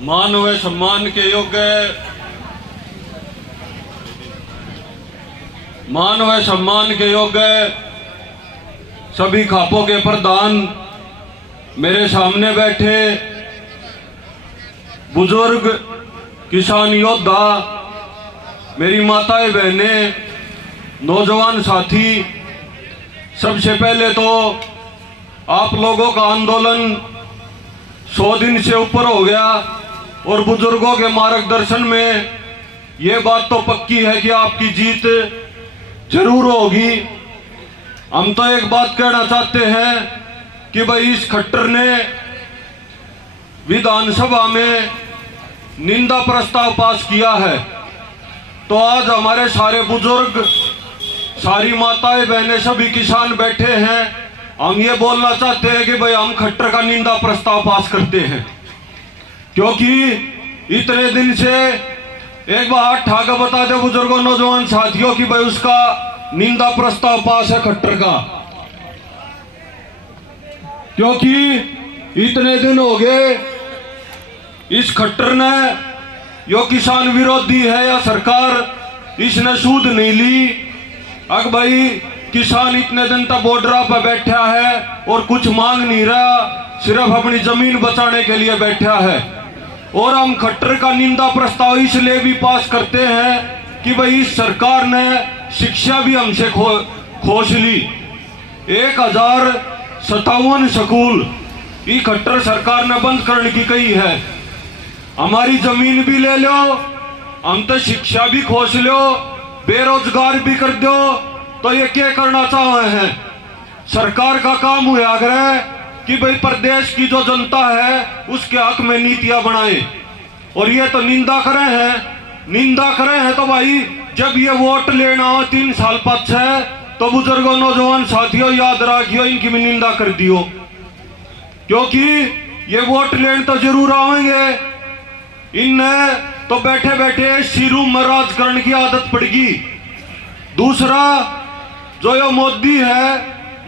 मान व सम्मान के योग्य सभी खापों के प्रधान, मेरे सामने बैठे बुजुर्ग किसान योद्धा, मेरी माताएं बहनें, नौजवान साथी, सबसे पहले तो आप लोगों का आंदोलन 100 दिन से ऊपर हो गया और बुजुर्गों के मार्गदर्शन में ये बात तो पक्की है कि आपकी जीत जरूर होगी। हम तो एक बात कहना चाहते हैं कि भाई इस खट्टर ने विधानसभा में निंदा प्रस्ताव पास किया है, तो आज हमारे सारे बुजुर्ग, सारी माताएं बहनें, सभी किसान बैठे हैं। हम ये बोलना चाहते हैं कि भाई हम खट्टर का निंदा प्रस्ताव पास करते हैं, क्योंकि इतने दिन से एक बार हाथ ठाकर बता दे बुजुर्गों, नौजवान साथियों कि भाई उसका निंदा प्रस्ताव पास है खट्टर का, क्योंकि इतने दिन हो गए इस खट्टर ने, यो किसान विरोधी है या सरकार, इसने सूद नहीं ली। अब भाई किसान इतने दिन तक बॉर्डर पर बैठा है और कुछ मांग नहीं रहा, सिर्फ अपनी जमीन बचाने के लिए बैठा है। और हम खट्टर का निंदा प्रस्ताव इसलिए भी पास करते हैं कि भाई इस सरकार ने शिक्षा भी हमसे खोस ली। 1057 स्कूल ये खट्टर सरकार ने बंद करने की कही है। हमारी जमीन भी ले लो, हम तो शिक्षा भी खोस लो, बेरोजगार भी कर दो, तो ये क्या करना चाह रहे हैं? सरकार का काम हुआ आग्रह कि भाई प्रदेश की जो जनता है उसके हक में नीतियां बनाए, और ये तो निंदा करे हैं। तो भाई जब ये वोट लेना हो 3 साल पाछे, तो बुजुर्गों, नौजवान साथियों, याद रखियो इनकी भी निंदा कर दियो, क्योंकि ये वोट लेने तो जरूर आएंगे। इनने तो बैठे बैठे सिरू में राज करने की आदत पड़गी। दूसरा जो ये मोदी है,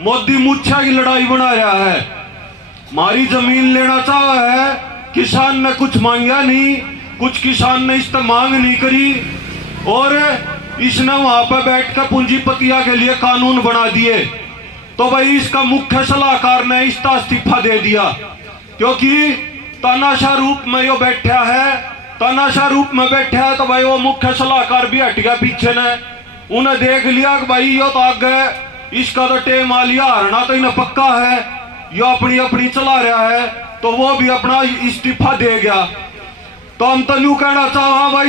मोदी मुच्छा की लड़ाई बना रहा है, हमारी जमीन लेना चाहा है। किसान ने कुछ मांगा नहीं, कुछ किसान ने इस मांग नहीं करी, और इसने वहां पर बैठकर पूंजीपतियों के लिए कानून बना दिए। तो भाई इसका मुख्य सलाहकार ने इसका इस्तीफा दे दिया, क्योंकि तानाशाह रूप में यो बैठा है। तो भाई वो मुख्य सलाहकार भी हट गया पीछे ने, उन्हें देख लिया कि भाई यो तो आगे इसका तो टेम आ लिया, हरना तो इन्हें पक्का है, यो अपनी चला रहा है, तो वो भी अपना इस्तीफा दे गया। तो हम तो यूं कहना चाहा भाई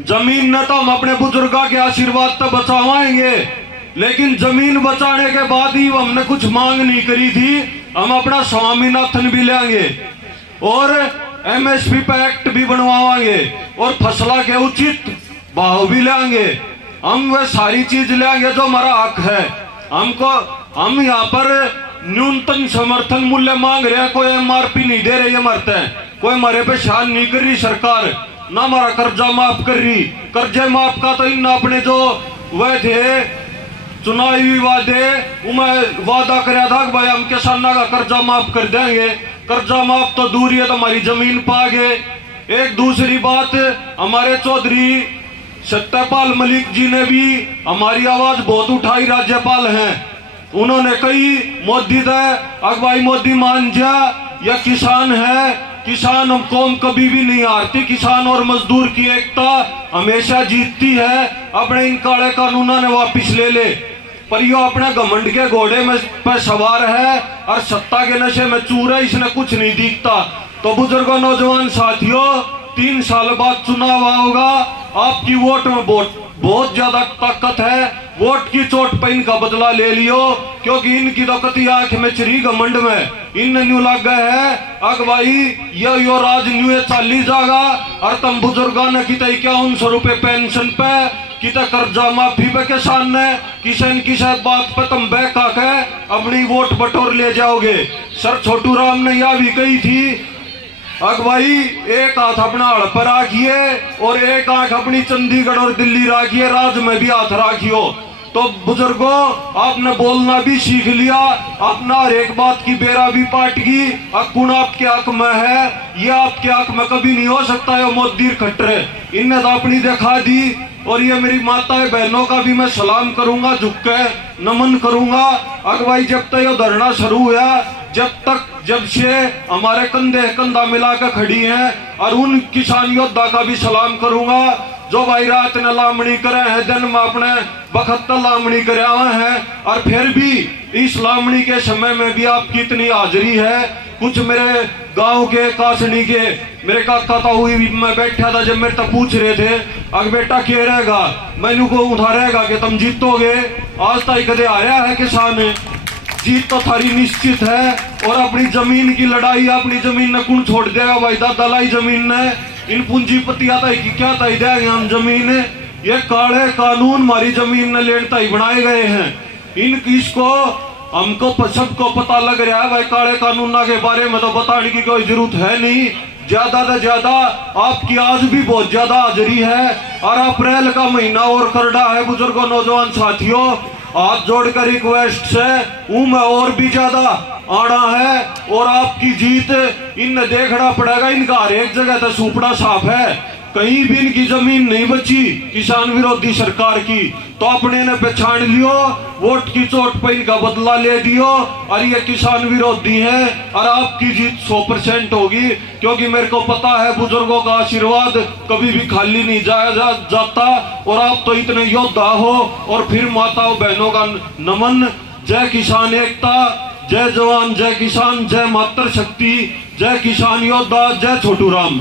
जमीन ने तो हम अपने बुजुर्गों के आशीर्वाद तो बचावाएंगे, लेकिन जमीन बचाने के बाद ही हमने कुछ मांग नहीं करी थी, हम अपना स्वामीनाथन भी लेंगे और MSP पे एक्ट भी बनवाएंगे और फसला के उचित भाव भी लेंगे। हम वह सारी चीज लेंगे जो हमारा हक है। हम यहाँ पर न्यूनतम समर्थन मूल्य मांग रहे हैं, कोई MRP नहीं दे रही है, मरते हैं, कोई हमारे पे शान नहीं कर रही सरकार, ना हमारा कर्जा माफ कर रही। कर्जे माफ का तो इन अपने जो वह थे चुनावी वादे, उन्हें वादा कराया था कि भाई हम किसानों का कर्जा माफ कर देंगे। कर्जा माफ तो दूर है, तो हमारी जमीन पा गए। एक दूसरी बात, हमारे चौधरी सत्यपाल मलिक जी ने भी हमारी आवाज बहुत उठाई, राज्यपाल हैं, उन्होंने कही मोदी दे, अग भाई मोदी मान जा, यह किसान है, किसान कौम कभी भी नहीं हारती, किसान और मजदूर की एकता हमेशा जीतती है। अपने इन काले कानूनों ने वापिस ले ले, पर यो अपने घमंड के घोड़े में पर सवार है और सत्ता के नशे में चूर है, इसने कुछ नहीं दिखता। तो बुजुर्गों, नौजवान साथियों, 3 साल बाद चुनाव होगा, आपकी वोट में बहुत ज्यादा ताकत है, वोट की चोट पर इनका बदला ले लियो, क्योंकि इनकी तो कति आंख में चरी घमंड में इन न्यू लग गए है। अग भाई यो राज न्यू चाली जागा, और तुम बुजुर्गों ने कितना 5100 रुपए पेंशन पे, कितना कर्जा माफी पे किसान ने, किसी बात पे तुम बहका के अपनी वोट बटोर ले जाओगे। सर छोटू राम ने यह भी कही थी, अग भाई एक हाथ अपना हड़ पर राखिए और एक आंख अपनी चंडीगढ़ और दिल्ली राखिए, राज में भी हाथ राखियो। तो बुजुर्गों आपने बोलना भी सीख लिया, अपना हर एक बात की बेरा भी पाट गई। अकुण आपके हक में है, ये आपके हक में कभी नहीं हो सकता है। मोदी खट्टरे इनने तो अपनी दिखा दी। और ये मेरी माताएं बहनों का भी मैं सलाम करूंगा, झुक के नमन करूंगा। अगवाई जब तक ये धरना शुरू हुआ, जब से हमारे कंधे कंधा मिला कर खड़ी हैं, और उन किसान योद्धा का भी सलाम करूंगा जो भाई रात ने लामणी करे हैं, दिन में अपने बखत लामणी करे हैं, और फिर भी इस लामणी के समय में भी आपकी इतनी हाजिरी है। कुछ मेरे गांव के कासनी के मेरे काका ताऊ मैं बैठा था, जब मेरे तक पूछ रहे थे अगर बेटा क्या रहेगा, मैंने को उठा रहेगा कि तुम जीतोगे। आज तक कदे आ रहा है किसान, जीत तो थारी निश्चित है। और अपनी जमीन की लड़ाई, अपनी जमीन ने कौन छोड़ देगा भाई, दादा लाई जमीन ने इन पूंजीपतिया की क्या तय देंगे हम जमीन। ये काले कानून हमारी जमीन ने लेन तय बनाए गए हैं। इन इसको हमको सबको पता लग रहा है भाई, काले कानून के बारे में तो बताने की कोई जरूरत है नहीं। ज्यादा से ज्यादा आपकी आज भी बहुत ज्यादा हाजिरी है, और अप्रैल का महीना और करड़ा है। बुजुर्गों नौजवान साथियों, हाथ जोड़कर रिक्वेस्ट से में और भी ज्यादा आना है। और आपकी जीत इन देखना पड़ेगा, इनका हर एक जगह तो सुपड़ा साफ है, कहीं भी इनकी जमीन नहीं बची किसान विरोधी सरकार की। तो अपने ने पहचान लियो, वोट की चोट पर इनका बदला ले दियो, और ये किसान विरोधी है। और आपकी जीत 100% होगी, क्योंकि मेरे को पता है बुजुर्गों का आशीर्वाद कभी भी खाली नहीं जाता। और आप तो इतने योद्धा हो। और फिर माताओं बहनों का नमन। जय किसान एकता, जय जवान जय किसान, जय मातृ शक्ति, जय किसान योद्धा, जय छोटू राम।